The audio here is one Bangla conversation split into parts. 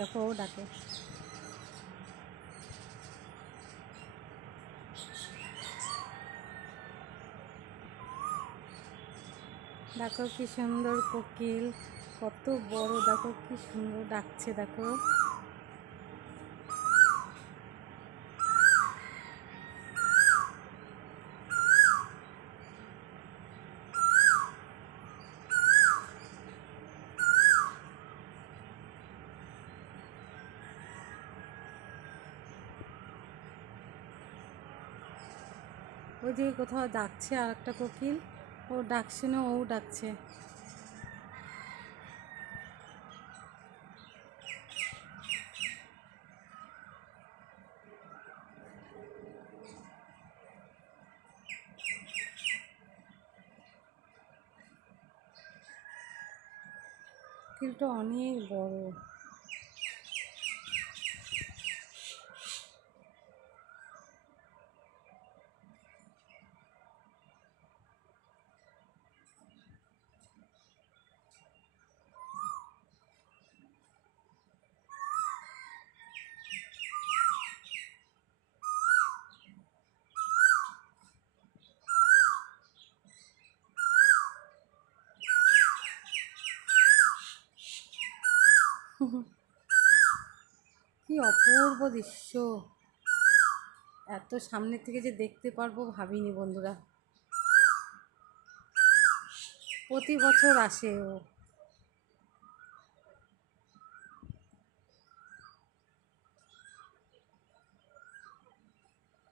দেখো ও ডাকে। দেখো কি সুন্দর কোকিল, কত বড়, দেখো কি সুন্দর ডাকছে দেখো। ওই যে কোথাও ডাকছে আর একটা কোকিল, ও ডাকছে না, ও ডাকছে। কোকিলটা অনেক বড়। কি অপূর্ব দৃশ্য, এত সামনে থেকে যে দেখতে পারবো ভাবিনি বন্ধুরা। প্রতি বছর আসে ও।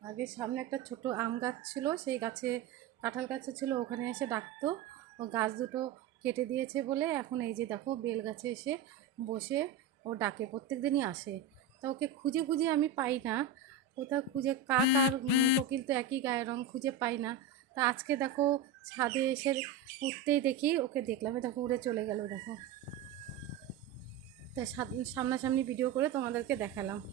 আগে সামনে একটা ছোট আম গাছ ছিল, সেই গাছে কাঁঠাল গাছে ছিল, ওখানে এসে ডাকতো। ও গাছ দুটো কেটে দিয়েছে বলে এখন এই যে দেখো বেল গাছে এসে বসে ও ডাকে, প্রত্যেক দিনই আসে। তা ওকে খুঁজে খুঁজে আমি পাই না, কোথাও খুঁজে, কাক আর কোকিল তো একই গায়ের রং, খুঁজে পাই না। তা আজকে দেখো ছাদে এসে উঠতেই দেখি ওকে, দেখলাম দেখো উড়ে চলে গেল দেখো। তা সামনাসামনি ভিডিও করে তোমাদেরকে দেখালাম।